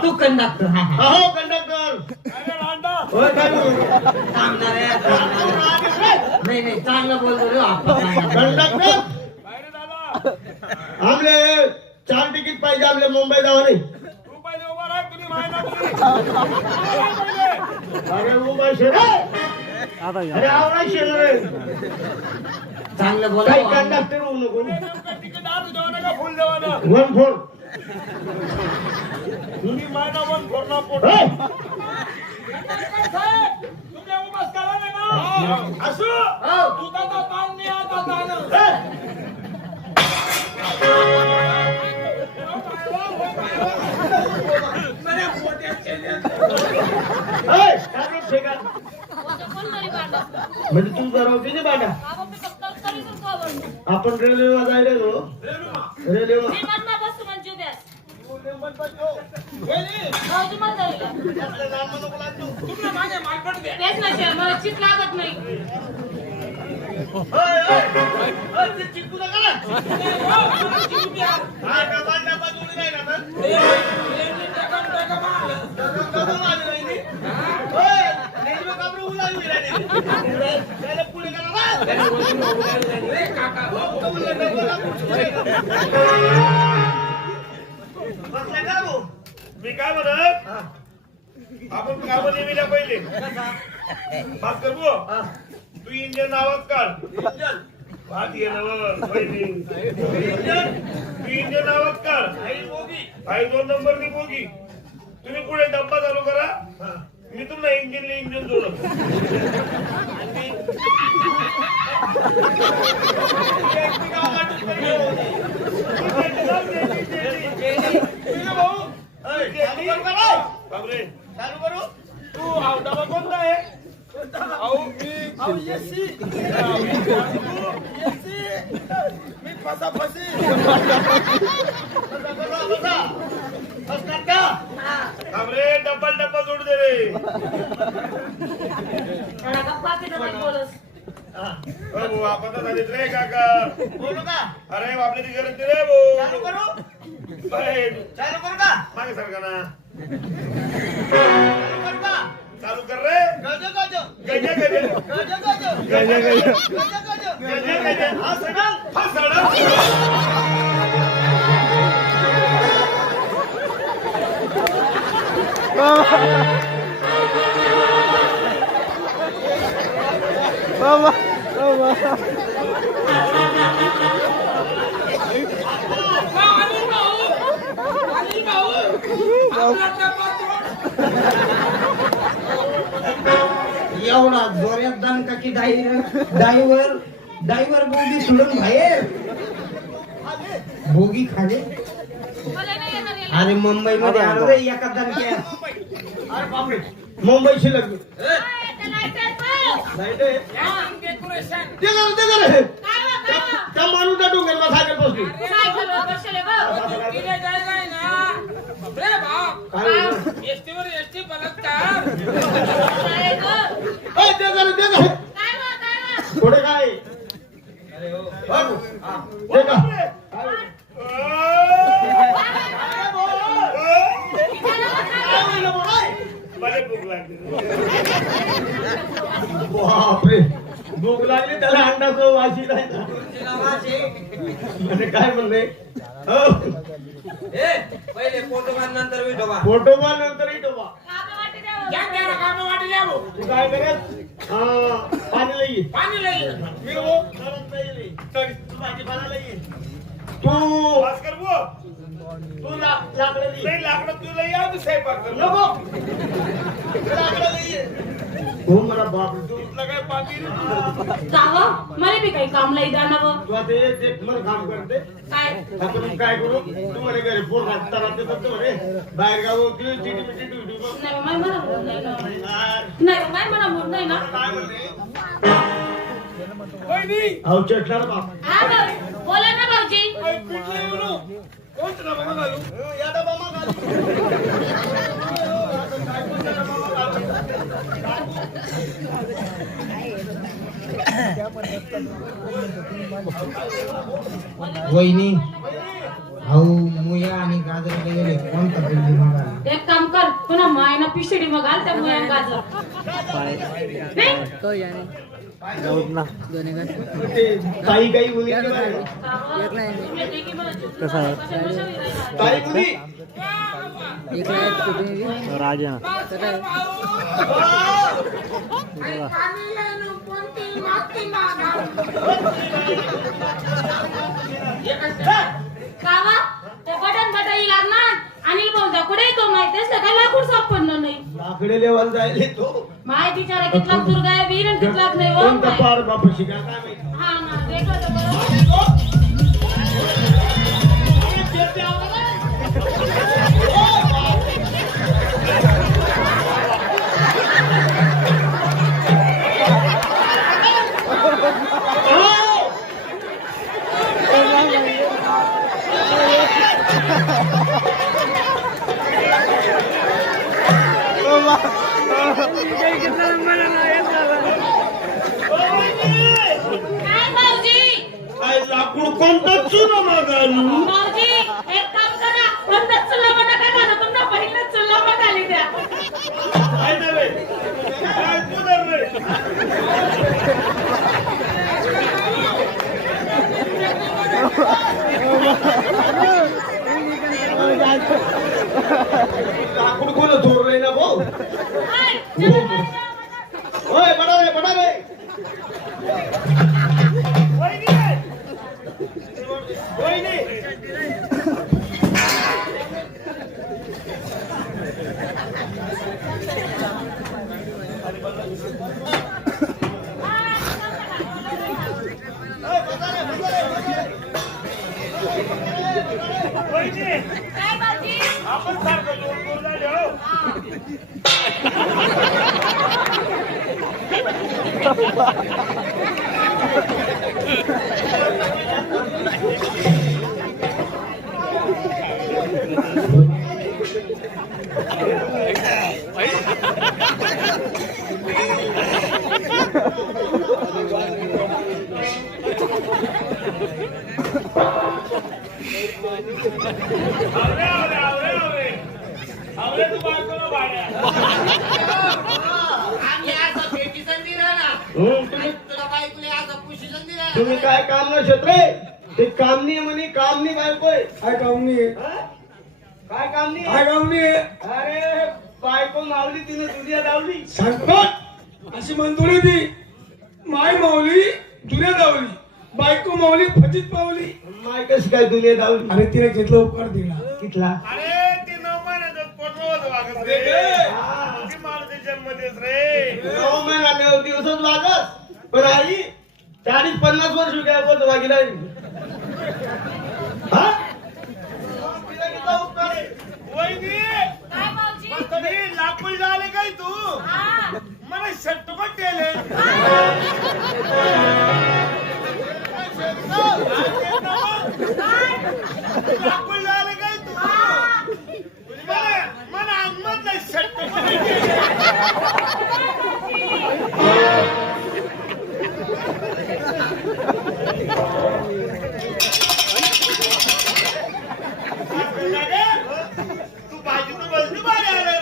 तू conductor नाही चांगलं बोलतो कंडक्टर आमले 4 तिकीट पाहिजे आपले मुंबई जावं नाही अरे मुंबई अरे आवडा शेर चांगलं बोला कंडक्टर होऊ नको फुल देवाना 1-4 तुम्ही मायना 1-4 ना पोट तुम्ही उभाच करा ना असू तू तर ताण नाही आता ताण म्हणजे तू जरावती नाही बाटा आपण रेल्वेला जायला रेल्वे लागत नाही मी काय म्हणत आपण काम नेमिल्या पहिले भास्कर बुवा तू इंजन नावात काढ भात येणार पहिले तू इंजन नावात काढ आई 2 नंबरनी बोगी तुम्ही पुढे डब्बा चालू करा मी तुम्हाला इंजिनला इंजिन जोडतो चालू करू तू डबा कोणता आहे मी फसा फसी डब्बा जोड दे रे आपण तर झालीच रे काका बोलू का अरे आपल्या ती गरज रे भाऊ चालू करू का मागे सरका ना चालू कर रे गजा हा सडा बाबा एवढा जोऱ्यात दणका की डायव्हर बोगी सोडून बाहेर बोगी खाली अरे मुंबई मध्ये आलो रे एका दणक्या अरे बापरे मुंबईशी लग्न त्या माणूस डोंगर सायकल पोचली थोडे काय बापरे भूक लागली त्याला अंडाचं वाशी म्हणजे काय म्हणले पहिले फोटो नंतर विठोबा फोटोबा नंतर इटोबा तू काय करत पाणी लई मी तू भाजीपाला लई तू भास्कर बुवा तू लाकडं नाही लाकडं तुला या स्वयंपाक कर नको लाकडं लई हो मला बाप तुला काय पाणी जावं मला बी काही काम लाई जाणावं तू आता ते मला काम करते काय आता मी काय करू तू म्हणे घरी फोन हातात राहते तर तू म्हणे बाहेर गाव चिटी मिटी ड्युटी नाही माय मला मूड नाही ना नाही माय मला मूड नाही ना काय म्हणले वहिनी अहो चटणार बाप हा बोला ना भाऊजी कोणता डबा घालू? या डबा मग घालू. काय कोणता डबा मग घालू? वहिनी अहो मुया आणि गाजर गेले कोणता बिल्डिंग मागा एक काम कर पुन्हा मायना पिशडी मग घाल त्या मुयान गाजर नाही? ते ताई काही मुली तुम्ही देखी मला कसं आहे? ताई मुली राजा कावा ते बटन बटाई लागणार अनिल भाऊजा कुठे तो माहिती असलं काय लाकूड सापडणार नाही लाकडे लेवल जायले तो माय बिचारा कितला दुर्गा आहे वीर आणि कितलाच नाही हो कोणता पार बापाशी काय माहिती. हा ना देखलं तर बरोबर काय भाऊजी काय लाकूड कोणतं चुना मागालू भाऊजी एक काम करा कोणता चुला नका घालू तुमचा पहिला चुला घाली द्या काय झालंय? काय सुधारलंय? लाकूड कोण चोरलंय ना भाऊ. हाय, चला बसा. होय बडा रे वहिनी! वहिनी! वहिनी! काय भाऊजी आपण सारखं दोन पोरं झाले हो. आवरे तू बायकोला भाड्या. तुम्ही काय काम न क्षेत्र ते काम नाही म्हणे काम नाही बायकोय काय काम नाही काय काम नाही काय काम नाही अरे बायको मावली तिने दुनिया लावली सांगत अशी म्हणतोडी ती माय माऊली दुनिया दावली बायको माऊली फजित पावली माय कशी काय दुनिया लावली अरे तिने घेतलं उपकार दिला तिथला अरे ती 9 महिन्याचं पोटं होतं वागत रे. हा. ती मारुती जन्मतेच रे. 9 महिना 9 दिवसच वागत पण आई 40-50 वर्ष काय बोलतो वागीला हा तिला किती उपकार आहे? वहिनी! काय भाऊजी मी लाकूड झाले काय तू हा मला शर्ट पण केले लाकूड झाले काय तू मला अंगमधलं शर्ट पण केले. तू भाजी तू बोलती भारी आले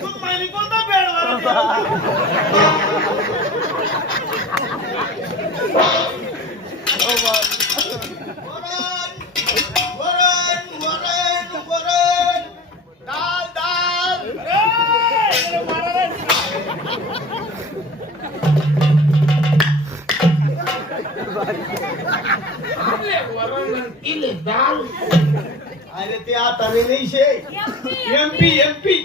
तू महिने कोणता बेडवर अरे ते आता नाही शे एमपी एमपी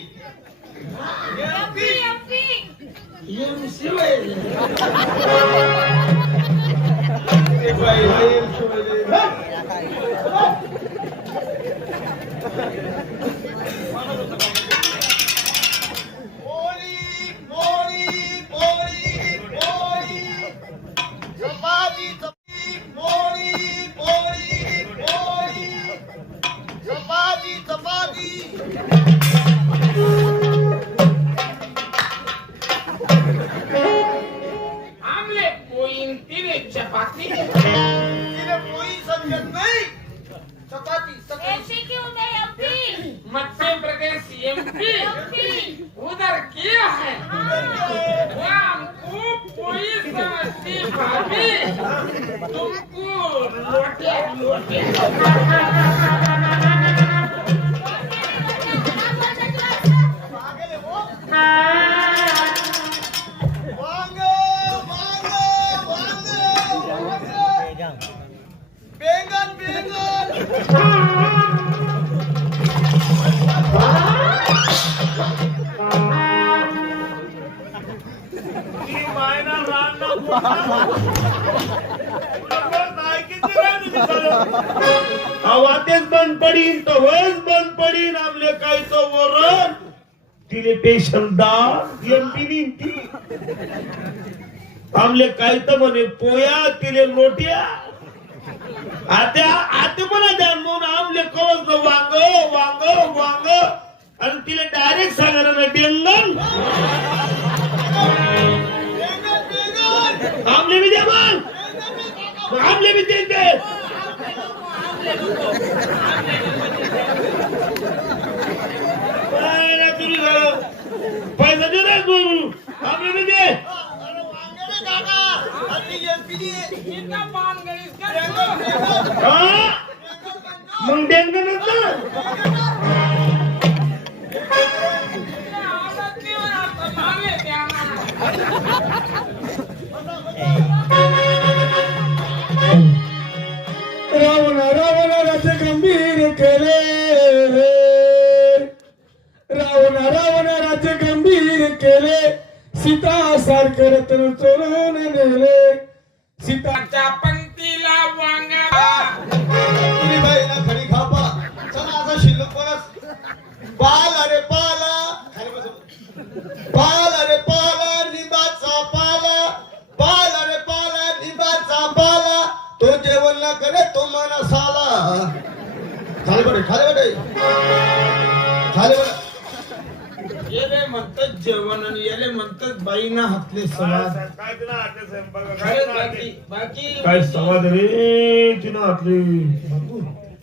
चपाती तिने पोळी समजत नाही चपाती एमपी की उधर MP Madhya Pradesh MP MP उधर क्या है वो हमको कोई समझती भाभी तुमको लोटे लोटे वांग वांग वांग बेंगन बेंगन की मायना रान्ना आवातेच बंद पडीन तवच बंद पडीन आपले काय तो वरण तिले पेशल डाळ एमपी ती आमले काय तर म्हणे पोया तिले लोट्या आता आता मला द्या म्हणून आमले कवच न वांग वांग वांग आणि तिला डायरेक्ट सांगणार ना डेंगन आमले भी द्या मग आमले भी दे पैसा दे रे तू आमले भी दे मग डेंगनच ना रावण रावण राज्य गंभीर केले रावण रावण राज्य गंभीर केले सीता सारखे रत्न चोरून नेले सीताच्या पंक्तीला वांगा तुम्ही बाईला खडी खापा चला असा शिल्लक परत पाल अरे पाला खाली बस पाल अरे पाला निंबाचा पाला पाल अरे पाला निंबाचा पाला तो जेवण ना करे तो मना साला खाली बडे खाली बडे येले म्हणतात जेवण आणि येले म्हणतात बाईना हातले सवाद काय तिला हातले स्वयंपाक बाकी काय सवाद रे तिला हातले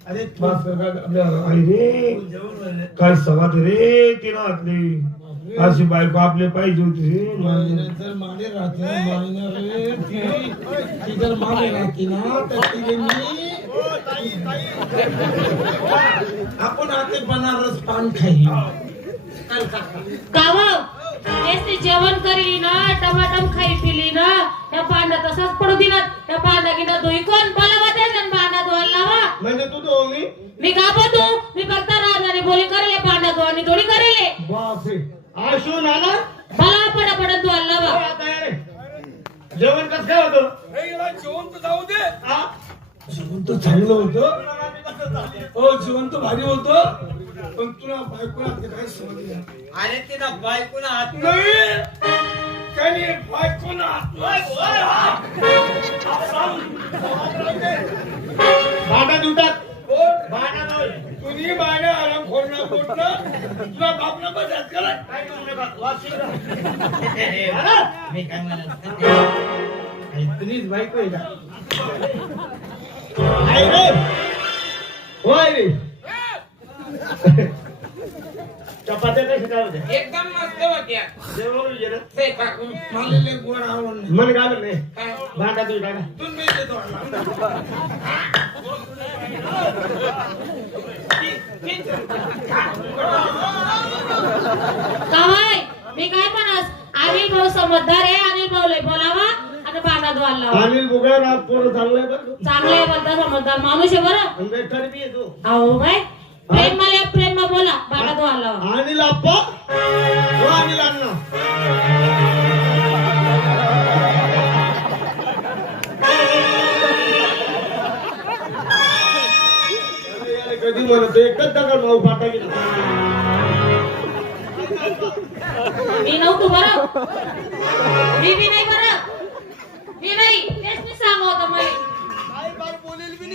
अरे माफ कर का आपल्या आई रे जेवण काय सवाद रे तिला हातले अशी बायको आपले पाहिजे होती रे जर मागे राहते मायना रे ती जर मागे राहते ना तर तिने मी आपण आता बनारस पान खाई गावाव तेच ते जेवण करी ना टमाटम खाई पिली ना त्या पांडा तसाच पडू दिला त्या पांडा गिना धुई कोण बोलावा त्या पांडा धुवायला लावा म्हणजे तू तो मी गाबो तू मी फक्त राहणारी बोली करेले पांडा धुवानी थोडी करेले बापरे आशू नाना मला पडा पडा धुवायला लावा जेवण कसं काय होतं जेवण तर जाऊ दे हा? जेवण तर चांगलं होतं हो जेवण तर भारी होतं पण तुला बायकोला काय समजलं अरे तिला बायकोला हात नाही त्याने बायकोला भांडा दुटात तुम्ही माझ्या आराम खोडणं पोटणं तुला बापना बजात करा काय करू नका वाचू मी काय म्हणत तुझीच बायको आहे का आहे रे होय रे चपात्या कशा काय होत्या एकदम मस्त होत्या जेवण गेलं मला लय गोड आवडलं मन काय म्हणले भांडा तू टाका तुम्ही देतो काय मी काय म्हणस अनिल भाऊ समजदार आहे अनिल भाऊ लय बोलावा आणि पांडा धुवायला लावा अनिल बुगळा ना पोरं चांगलंय बरं चांगलं आहे बोलता समजदार माणूस आहे बरं आणि बेकार बी आहे तू अहो बाय प्रेम बोला पांडा धुवायला लावा अनिल आप्पा हो अनिल अण्णा कधी म्हणत एकच दगड भाऊ फाटा गेला मी नव्हतो बरं मी बी नाही बरं मी नाही तेच मी सांगू होतं मला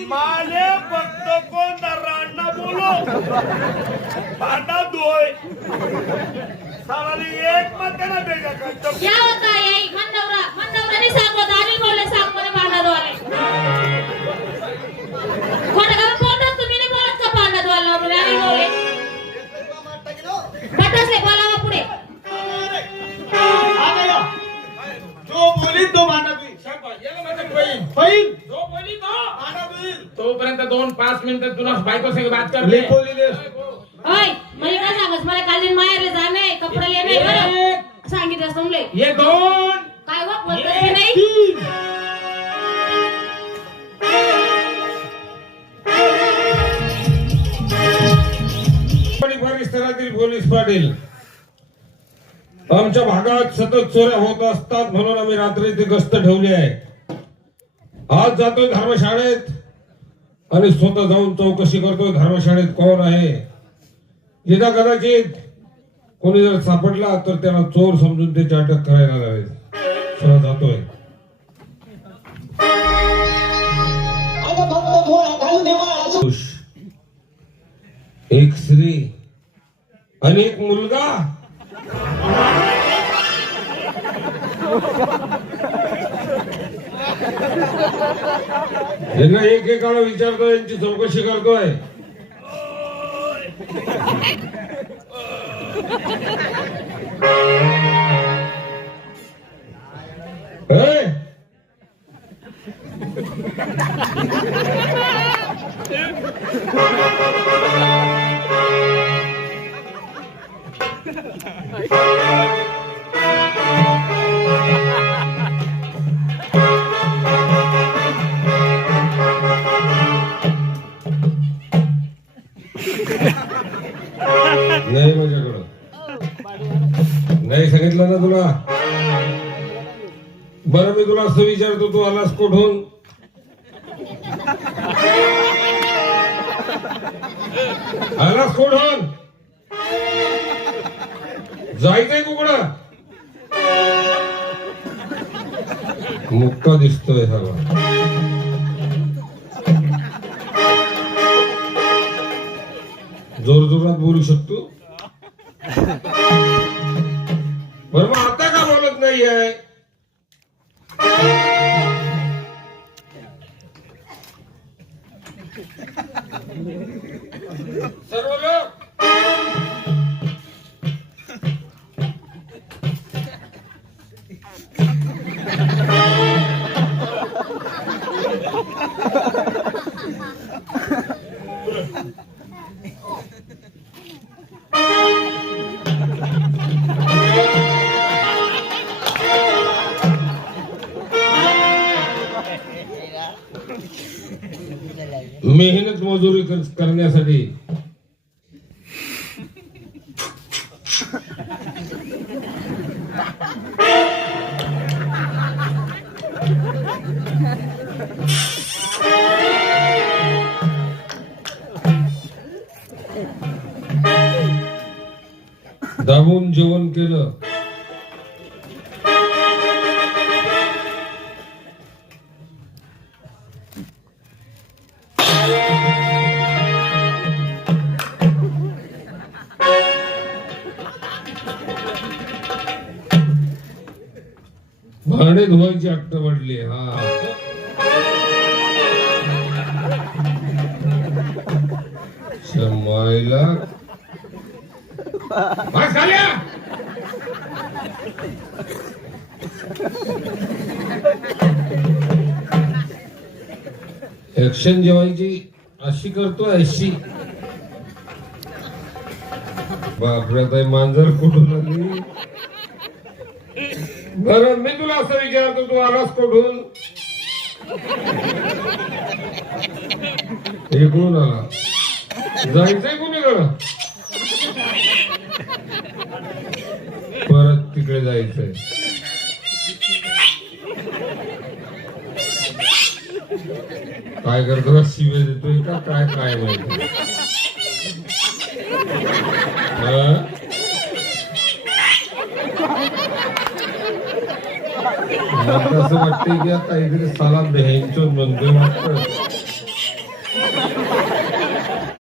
माले फक्त कोण रांना बोलो भांडा धुय साराली एक मत ना बेगा करतो क्या होता है मन नवरा नहीं सांगू होता अनिल बोले सांग मला पांडा धुवायला तो भांडा होईल. शाबास, याला म्हणतात बहीण. होईल. जो बोली तो. भांडा होईल. तोपर्यंत 2-5 मिनिटं तुला बायको संग बात कर. लई बोललेले. ओय मला काय सांगस मला काल माहेरला जाणे कपडे येणे बरं सांगितलं समले ये 2 काय वा बोलतोस की नाही परिसरातील पोलीस पाटील आमच्या भागात सतत चोऱ्या होत असतात म्हणून आम्ही रात्रीची गस्त ठेवली आहे. आज जातोय धर्मशाळेत आणि स्वतः जाऊन चौकशी करतोय धर्मशाळेत कोण आहे. जिथं कदाचित कोणी जर सापडला तर त्याला चोर समजून त्याची अटक करायला लागेल. चला जातोय. एक स्त्री आणि एक मुलगा. यांना एकेकाला विचारतोय यांची चौकशी करतोय. ए! नाही माझ्याकडं नाही सांगितलं ना तुला. बरं मी तुला असं विचारतो तू आलास कुठून. आलास कुठून. जायचंय कुकडं. मुक्का दिसतोय सगळा. जोर जोरात बोलू शकतो. बरं मग आता का बोलत नाही आहे. सर्व लोक मेहनत मजुरी करण्यासाठी दाबून जेवण केलं. भांडे धुवायची अट्ट पडली. हा शमायला ऍक्शन जेवायची अशी करतो अशी. बापरे ताई मांजर कुठून आली. बरं मी तुला असं विचारतो तू आलास कुठून. इकडून आला. जायचंय कुणीकडं. परत तिकडे जायचंय. काय करतो शिवे देतोय का काय काय माहिती. असं वाटतंय की आता इकडे साला बहिणचोद बनतोय वाटतं.